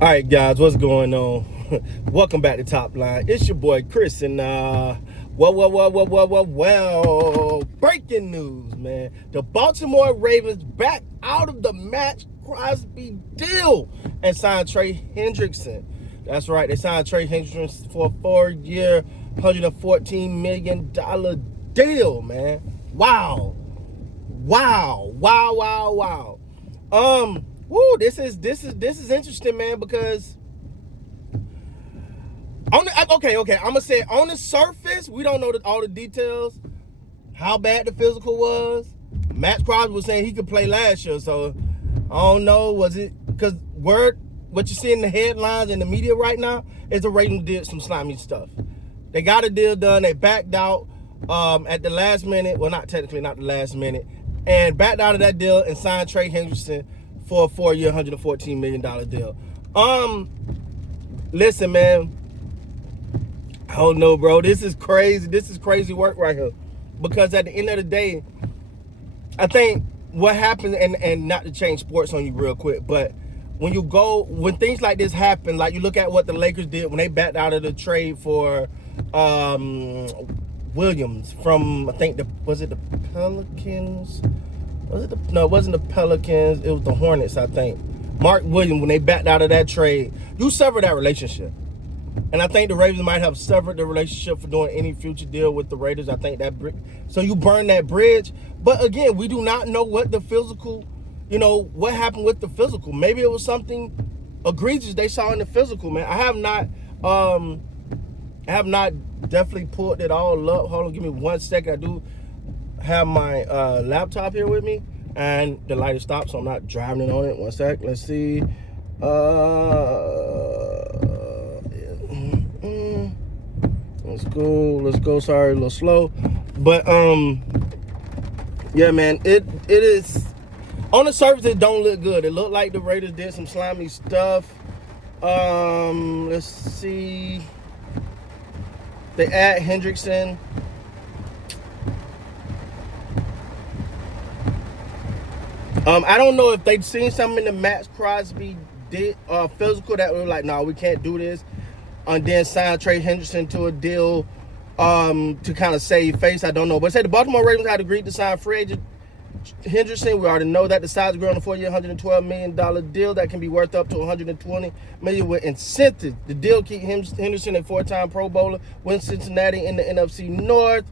All right, guys, what's going on? Welcome back to Top Line. It's your boy Chris, and breaking news, man. The Baltimore Ravens back out of the Max Crosby deal and signed Trey Hendrickson. That's right, they signed Trey Hendrickson for a 4-year, $114 million deal, man. Wow. This is interesting, man, because I'm gonna say on the surface, we don't know all the details, how bad the physical was. Matt Crosby was saying he could play last year, so I don't know, was it because what you see in the headlines in the media right now is the Ravens did some slimy stuff. They got a deal done, they backed out at the last minute, well, not technically not the last minute, and backed out of that deal and signed Trey Hendrickson for a 4-year, $114 million deal. Listen, man, I don't know, bro. This is crazy. This is crazy work right here. Because at the end of the day, I think what happens, and not to change sports on you real quick, but when things like this happen, like you look at what the Lakers did when they backed out of the trade for Williams from, I think, was it the Pelicans? No, it wasn't the Pelicans. It was the Hornets, I think. Mark Williams, when they backed out of that trade, you severed that relationship. And I think the Ravens might have severed the relationship for doing any future deal with the Raiders. I think so you burn that bridge. But again, we do not know what the physical, what happened with the physical. Maybe it was something egregious they saw in the physical, man. I have not definitely pulled it all up. Hold on, give me 1 second. I do have my laptop here with me, and the light is stopped, so I'm not driving it on it. 1 sec. Let's see. Let's go. Sorry, a little slow, but yeah, man. It is on the surface. It don't look good. It looked like the Raiders did some slimy stuff. Let's see. They add Hendrickson. I don't know if they'd seen something in the Max Crosby physical that were like, no, we can't do this. And then sign Trey Hendrickson to a deal to kind of save face. I don't know. But say the Baltimore Ravens had agreed to sign free agent Hendrickson. We already know that the size agreed on a 4-year, $112 million deal that can be worth up to $120 million with incentives. The deal keeps Hendrickson a 4-time Pro Bowler, win Cincinnati in the NFC North.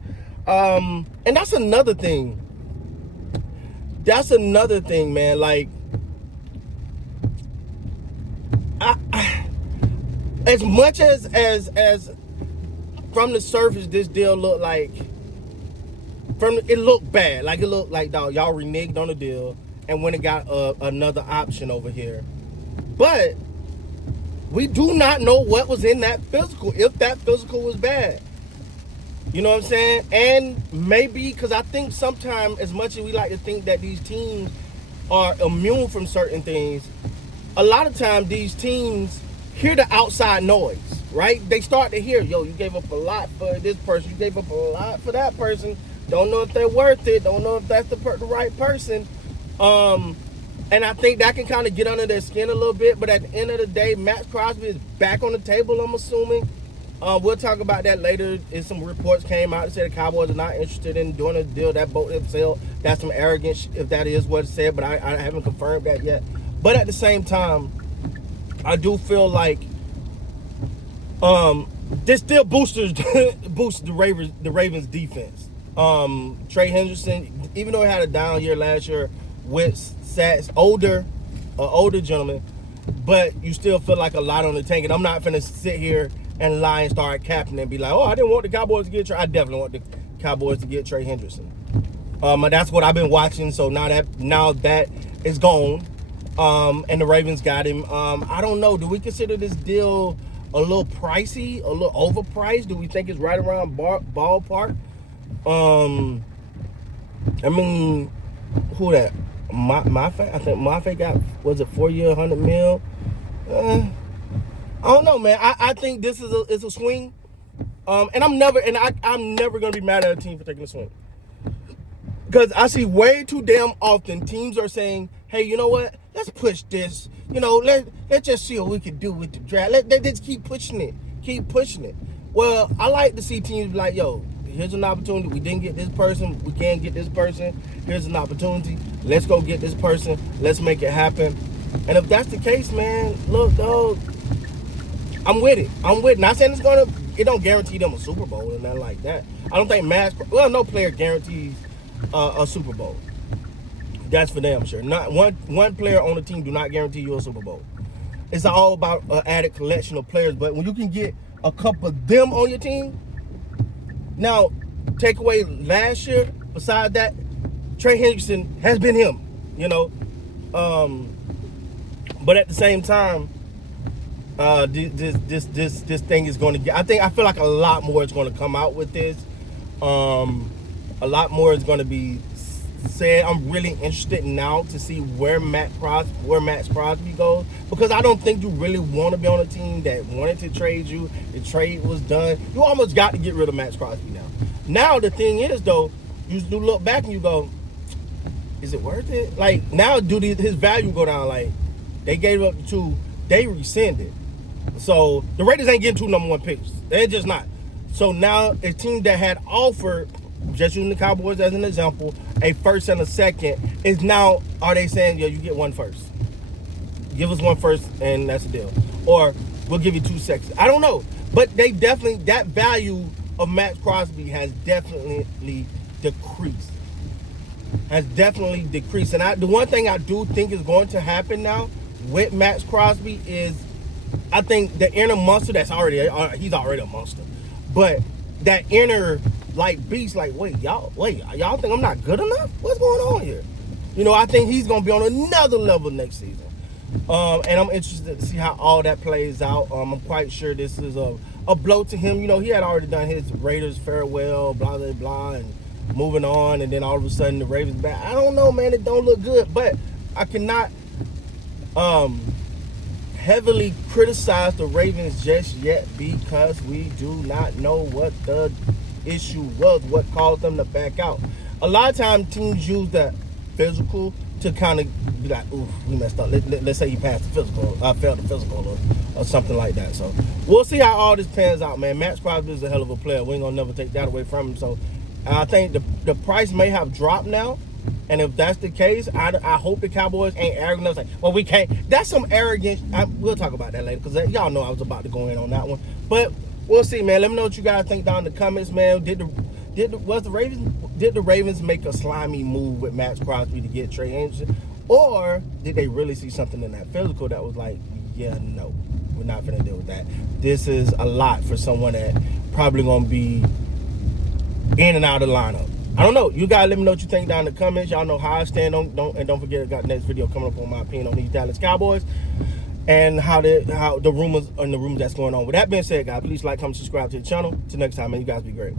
And that's another thing. Man. Like, as much as from the surface, this deal looked like, it looked bad. Like, it looked like, dog, y'all reneged on the deal and when it got another option over here. But we do not know what was in that physical, if that physical was bad. You know what I'm saying? And maybe, because I think sometimes, as much as we like to think that these teams are immune from certain things, a lot of times these teams hear the outside noise, right? They start to hear, yo, you gave up a lot for this person. You gave up a lot for that person. Don't know if they're worth it. Don't know if that's the right person. And I think that can kind of get under their skin a little bit. But at the end of the day, Max Crosby is back on the table, I'm assuming. We'll talk about that later. If some reports came out that said the Cowboys are not interested in doing a deal that boat themselves. That's some arrogance, if that is what it said, but I haven't confirmed that yet. But at the same time, I do feel like this still boosts the Ravens defense. Trey Hendrickson, even though he had a down year last year with stats, older gentleman, but you still feel like a lot on the tank. And I'm not finna sit here and lie and start capping and be like, oh, I didn't want the Cowboys to get Trey. I definitely want the Cowboys to get Trey Hendrickson. That's what I've been watching. So now that is gone, and the Ravens got him. I don't know. Do we consider this deal a little pricey, a little overpriced? Do we think it's right around ballpark? I mean, who that? Mafe? I think Mafe got, was it 4-year, $100 million? I don't know, man. I think this is a swing. And I'm never gonna be mad at a team for taking a swing. Because I see way too damn often teams are saying, hey, you know what? let's push this. Let's just see what we can do with the draft. Let's just keep pushing it. Well, I like to see teams like, yo, here's an opportunity. We didn't get this person. We can't get this person. Here's an opportunity. Let's go get this person. Let's make it happen. And if that's the case, man, look, dog, I'm with it. Not saying it don't guarantee them a Super Bowl and nothing like that. I don't think no player guarantees a Super Bowl. That's for damn sure. Not one player on the team do not guarantee you a Super Bowl. It's all about an added collection of players. But when you can get a couple of them on your team, now take away last year. Besides that, Trey Hendrickson has been him. But at the same time, this thing is going to get. I feel like a lot more is going to come out with this. A lot more is going to be said. I'm really interested now to see where Max Crosby goes, because I don't think you really want to be on a team that wanted to trade you. The trade was done. You almost got to get rid of Max Crosby now. Now the thing is though, you look back and you go, is it worth it? Like now, his value go down? Like they gave up the 2, they rescinded. So the Raiders ain't getting 2 number 1 picks. They're just not. So now a team that had offered, just using the Cowboys as an example, a first and a second, is now, are they saying, yeah, you get 1 first? Give us 1 first and that's the deal. Or we'll give you 2 seconds. I don't know. But they definitely, that value of Max Crosby has definitely decreased. And the one thing I do think is going to happen now with Max Crosby is, I think the inner monster he's already a monster. But that inner beast, wait, y'all think I'm not good enough? What's going on here? I think he's gonna be on another level next season. And I'm interested to see how all that plays out. I'm quite sure this is a blow to him. He had already done his Raiders farewell, blah blah blah, and moving on, and then all of a sudden the Ravens back. I don't know, man. It don't look good, but I cannot heavily criticize the Ravens just yet, because we do not know what the issue was, what caused them to back out. A lot of times teams use that physical to kind of be like, ooh, we messed up. Let's say you passed the physical, failed the physical, or something like that. So we'll see how all this pans out, man. Max Crosby is a hell of a player. We ain't gonna never take that away from him. So I think the price may have dropped now. And if that's the case, I hope the Cowboys ain't arrogant enough. Like, well, we can't. That's some arrogance. We'll talk about that later, because y'all know I was about to go in on that one. But we'll see, man. Let me know what you guys think down in the comments, man. Did the Ravens make a slimy move with Max Crosby to get Trey Hendrickson, or did they really see something in that physical that was like, yeah, no, we're not gonna deal with that. This is a lot for someone that probably gonna be in and out of the lineup. I don't know. You guys let me know what you think down in the comments. Y'all know how I stand. Don't forget, I got the next video coming up on my opinion on these Dallas Cowboys and how the rumors that's going on. With that being said, guys, please like, comment, subscribe to the channel. Till next time, man, you guys be great.